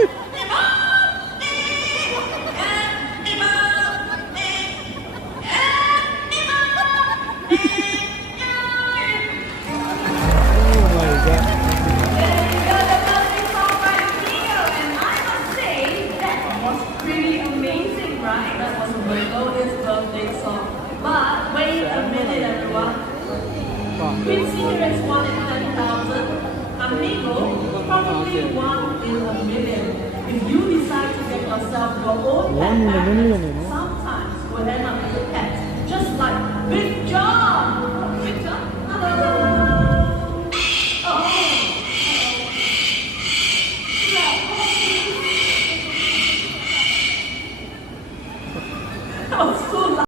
Oh my god. Pretty amazing, right? That was Virgo's birthday song. But wait a minute, everyone. Queen Cigarettes won in 10,000. Amigo probably won in a million. If you decide to get yourself your own One in a million.